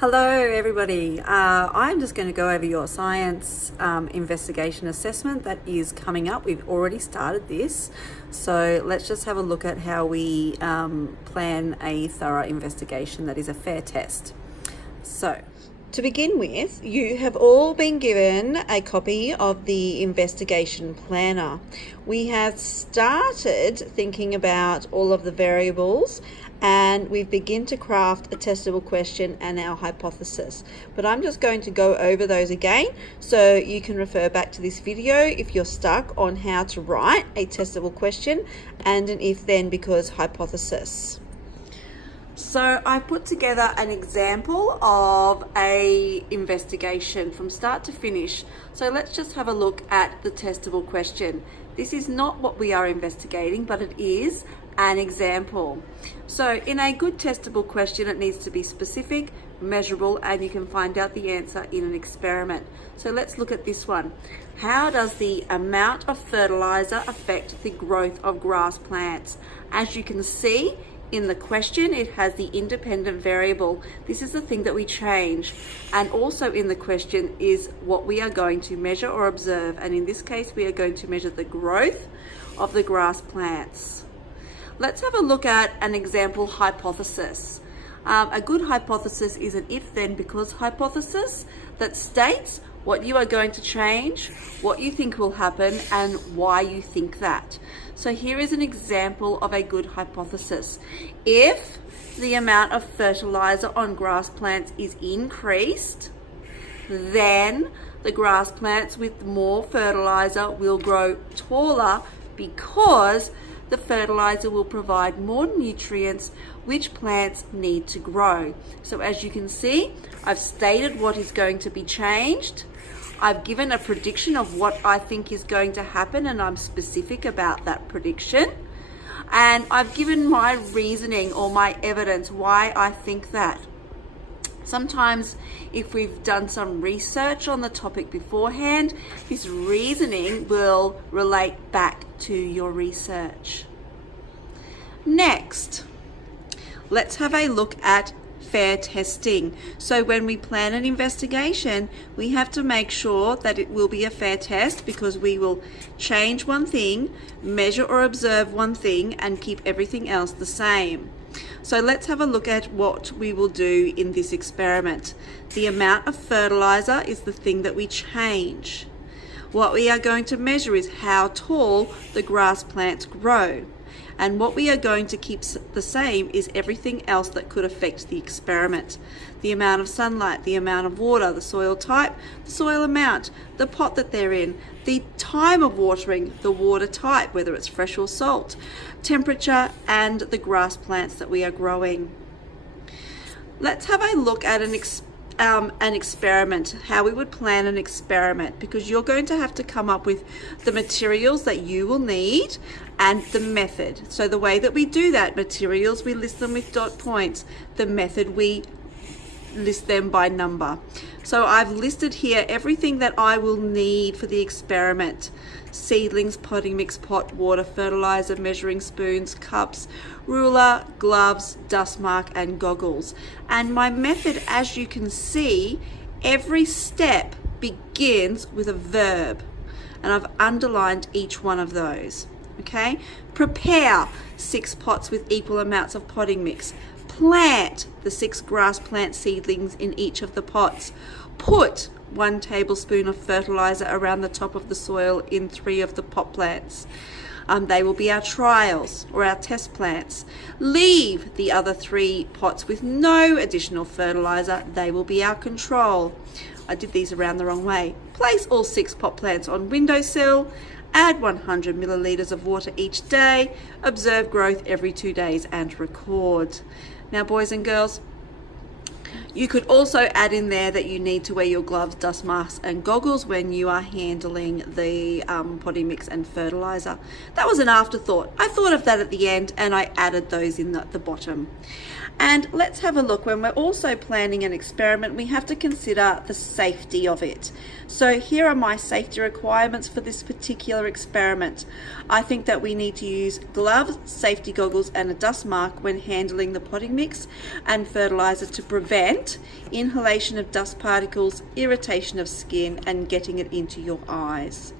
Hello everybody, I'm just going to go over your science investigation assessment that is coming up. We've already started this, so let's just have a look at how we plan a thorough investigation that is a fair test. So to begin with, you have all been given a copy of the investigation planner. We have started thinking about all of the variables and we've begun to craft a testable question and our hypothesis. But I'm just going to go over those again so you can refer back to this video if you're stuck on how to write a testable question and an if then because hypothesis. So I put together an example of a investigation from start to finish. So let's just have a look at the testable question. This is not what we are investigating, but it is an example. So in a good testable question, it needs to be specific, measurable, and you can find out the answer in an experiment. So let's look at this one. How does the amount of fertilizer affect the growth of grass plants? As you can see in the question, it has the independent variable. This is the thing that we change. And also in the question is what we are going to measure or observe. And in this case, we are going to measure the growth of the grass plants. Let's have a look at an example hypothesis. A good hypothesis is an if then because hypothesis that states what you are going to change, what you think will happen, and why you think that. So here is an example of a good hypothesis. If the amount of fertilizer on grass plants is increased, then the grass plants with more fertilizer will grow taller because the fertilizer will provide more nutrients which plants need to grow. So as you can see, I've stated what is going to be changed. I've given a prediction of what I think is going to happen and I'm specific about that prediction. And I've given my reasoning or my evidence why I think that. Sometimes if we've done some research on the topic beforehand, this reasoning will relate back to your research. Next, let's have a look at fair testing. So when we plan an investigation, we have to make sure that it will be a fair test because we will change one thing, measure or observe one thing, and keep everything else the same. So let's have a look at what we will do in this experiment. The amount of fertilizer is the thing that we change. What we are going to measure is how tall the grass plants grow. And what we are going to keep the same is everything else that could affect the experiment. The amount of sunlight, the amount of water, the soil type, the soil amount, the pot that they're in, the time of watering, the water type, whether it's fresh or salt, temperature, and the grass plants that we are growing. Let's have a look at an experiment, how we would plan an experiment, because you're going to have to come up with the materials that you will need and the method. So the way that we do that, materials, we list them with dot points. The method, we list them by number. So I've listed here everything that I will need for the experiment. Seedlings, potting mix, pot, water, fertilizer, measuring spoons, cups, ruler, gloves, dust mark, and goggles. And my method, as you can see, every step begins with a verb. And I've underlined each one of those. Okay? Prepare 6 pots with equal amounts of potting mix. Plant the 6 grass plant seedlings in each of the pots. Put 1 tablespoon of fertilizer around the top of the soil in 3 of the pot plants. They will be our trials or our test plants. Leave the other 3 pots with no additional fertilizer. They will be our control. I did these around the wrong way. Place all 6 pot plants on windowsill. Add 100 milliliters of water each day. Observe growth every 2 days and record. Now, boys and girls, you could also add in there that you need to wear your gloves, dust masks, and goggles when you are handling the potting mix and fertilizer. That was an afterthought. I thought of that at the end and I added those in the bottom. And let's have a look. When we're also planning an experiment, we have to consider the safety of it. So here are my safety requirements for this particular experiment. I think that we need to use gloves, safety goggles, and a dust mark when handling the potting mix and fertilizer to prevent scent, inhalation of dust particles, irritation of skin, and getting it into your eyes.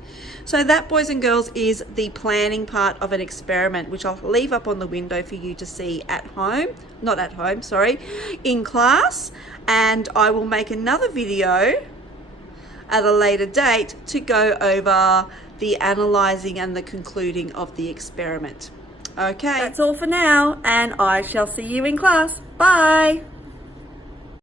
So that, boys and girls, is the planning part of an experiment, which I'll leave up on the window for you to see at home, not at home, sorry, in class. And I will make another video at a later date to go over the analysing and the concluding of the experiment. Okay, that's all for now, and I shall see you in class. Bye.